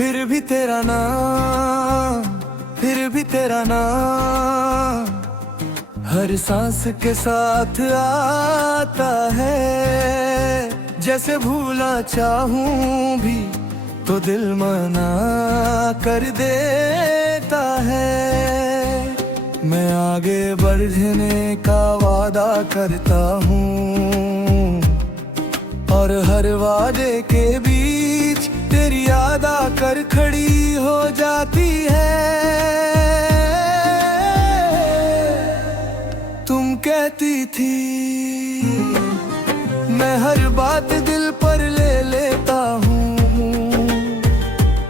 फिर भी तेरा नाम, फिर भी तेरा नाम हर सांस के साथ आता है। जैसे भूलना चाहूं भी तो दिल मना कर देता है। मैं आगे बढ़ने का वादा करता हूँ और हर वादे के बीच तेरी याद आकर खड़ी हो जाती है। तुम कहती थी मैं हर बात दिल पर ले लेता हूँ,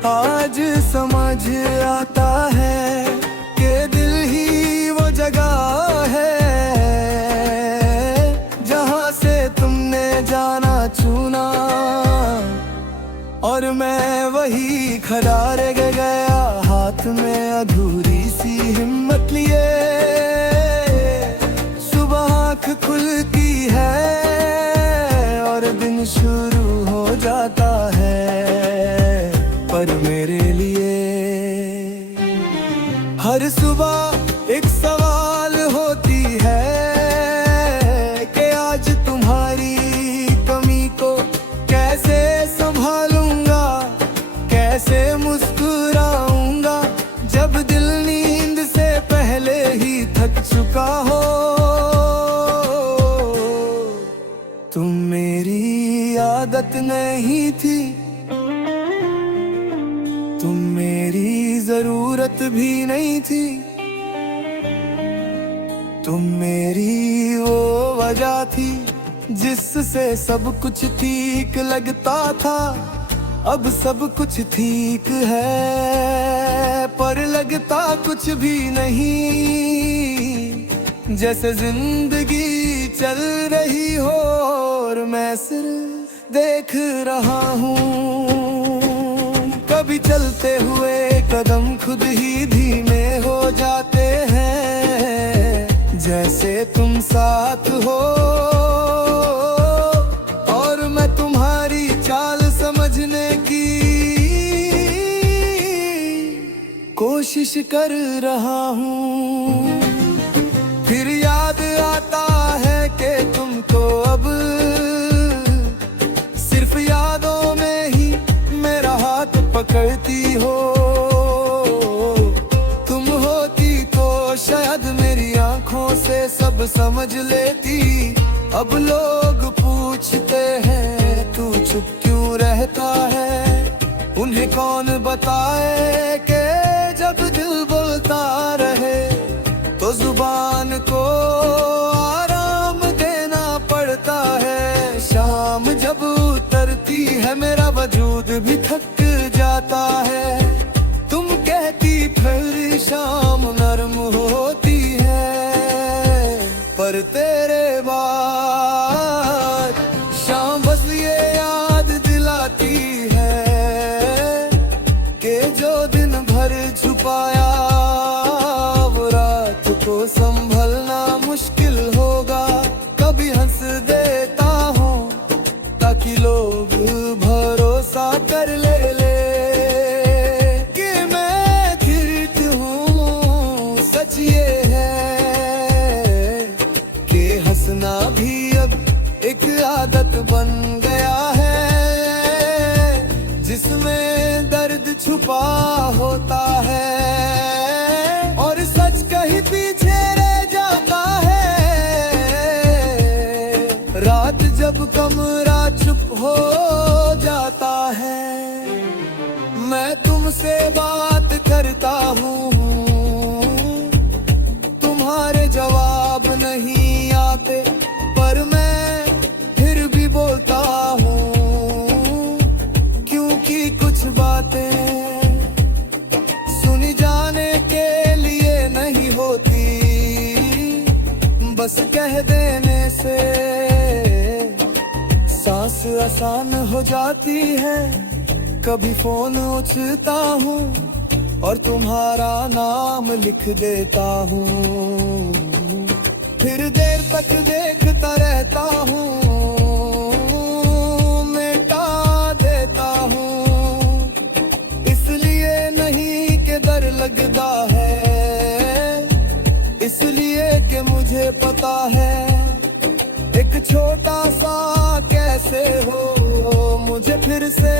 आज समझ आता है कि दिल ही वो जगह है जहाँ से तुमने जाना चुना और मैं वही खड़ा रह गया हाथ में अधूरी सी हिम्मत लिए। सुबह आँख खुलती है और दिन शुरू हो जाता है, पर मेरे लिए हर सुबह एक सवाल होती है कि आज तुम्हारी कमी को कैसे संभालूंगा, कैसे मुस्कुराऊंगा जब दिल नींद से पहले ही थक चुका हो। तुम मेरी आदत नहीं थी, तुम मेरी जरूरत भी नहीं थी, तुम मेरी वो वजह थी जिससे सब कुछ ठीक लगता था। अब सब कुछ ठीक है पर लगता कुछ भी नहीं, जैसे जिंदगी चल रही हो और मैं सिर्फ देख रहा हूँ। कभी चलते हुए कदम खुद ही धीमे हो जाते हैं, जैसे तुम साथ हो और मैं तुम्हारी चाल समझने की कोशिश कर रहा हूँ। फिर याद आता है कि तुमको अब सिर्फ यादों में ही मेरा हाथ पकड़ती हो। तुम होती तो शायद मेरी आंखों से सब समझ लेती। अब लोग पूछते हैं तू चुप क्यों रहता है, उन्हें कौन बताए कि जब दिल बोलता रहे तो जुबान को आराम देना पड़ता है। शाम जब उतरती है मेरा वजूद भी थक जाता है। तुम कहती फिर शाम नरम होती है, पर तेरे बाद शाम बस ये याद दिलाती है कि जो दिन भर छुपाया वो रात को संभलना मुश्किल होगा। कभी हंस देता हूँ ताकि लोग भरोसा कर ले कि मैं धीरज हूँ। सच ये है कि हंसना भी अब एक आदत बन गया है जिसमें दर्द छुपा होता है और सच कहीं पीछे रह जाता है। रात जब कमरा चुप हो जाता है, मैं तुमसे बात करता हूँ, तुम्हारे जवाब नहीं आते पर मैं फिर भी बोलता हूँ, क्योंकि कुछ बातें सुनी जाने के लिए नहीं होती, बस कह देने से सांस आसान हो जाती है। कभी फोन उठता हूँ और तुम्हारा नाम लिख देता हूँ, फिर देर तक देखता रहता हूँ, मिटा देता हूँ। इस छोटा सा कैसे हो, मुझे फिर से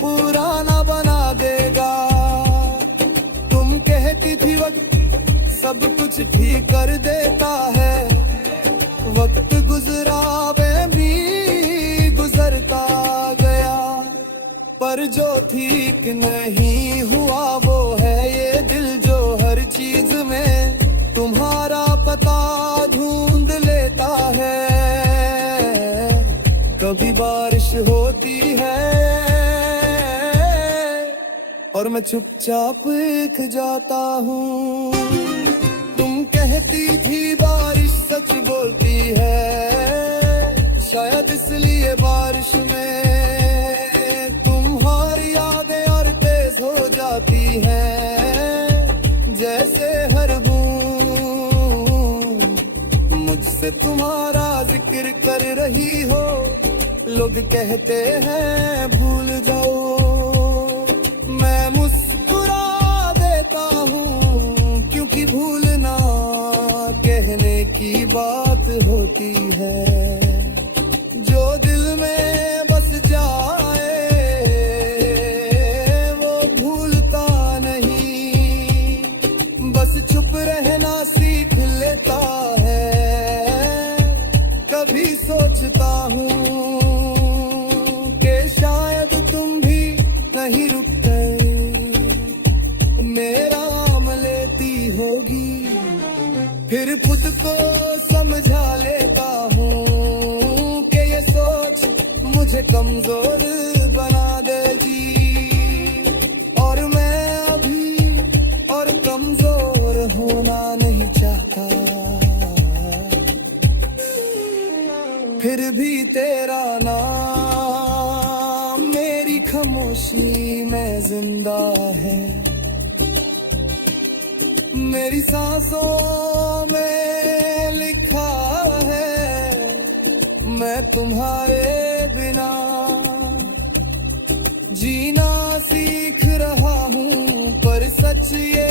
पुराना बना देगा। तुम कहती थी वक्त सब कुछ ठीक कर देता है, वक्त गुजरा मैं भी गुजरता गया, पर जो ठीक नहीं हुआ वो है ये दिल जो हर चीज में तुम्हारा पता ढूंढ लेता है। कभी बारिश होती है और मैं चुपचाप लिख जाता हूँ। तुम कहती थी बारिश सच बोलती है, शायद इसलिए बारिश में तुम्हारी यादें और तेज हो जाती हैं, जैसे हर बूंद मुझसे तुम्हारा जिक्र कर रही हो। लोग कहते हैं भूल जाओ, मैं मुस्कुरा देता हूँ, क्योंकि भूलना कहने की बात होती है। जो दिल में बस जाए वो भूलता नहीं, बस चुप रहना सीख लेता है। कभी सोचता हूँ कि शायद तुम भी नहीं रुकते, मेरा नाम लेती होगी, फिर खुद को समझा लेता हूँ कि ये सोच मुझे कमजोर बना देगी, और मैं अभी और कमजोर होना नहीं चाहता। फिर भी तेरा नाम मेरी खामोशी में जिंदा है, मेरी सांसों में लिखा है। मैं तुम्हारे बिना जीना सीख रहा हूँ, पर सच ये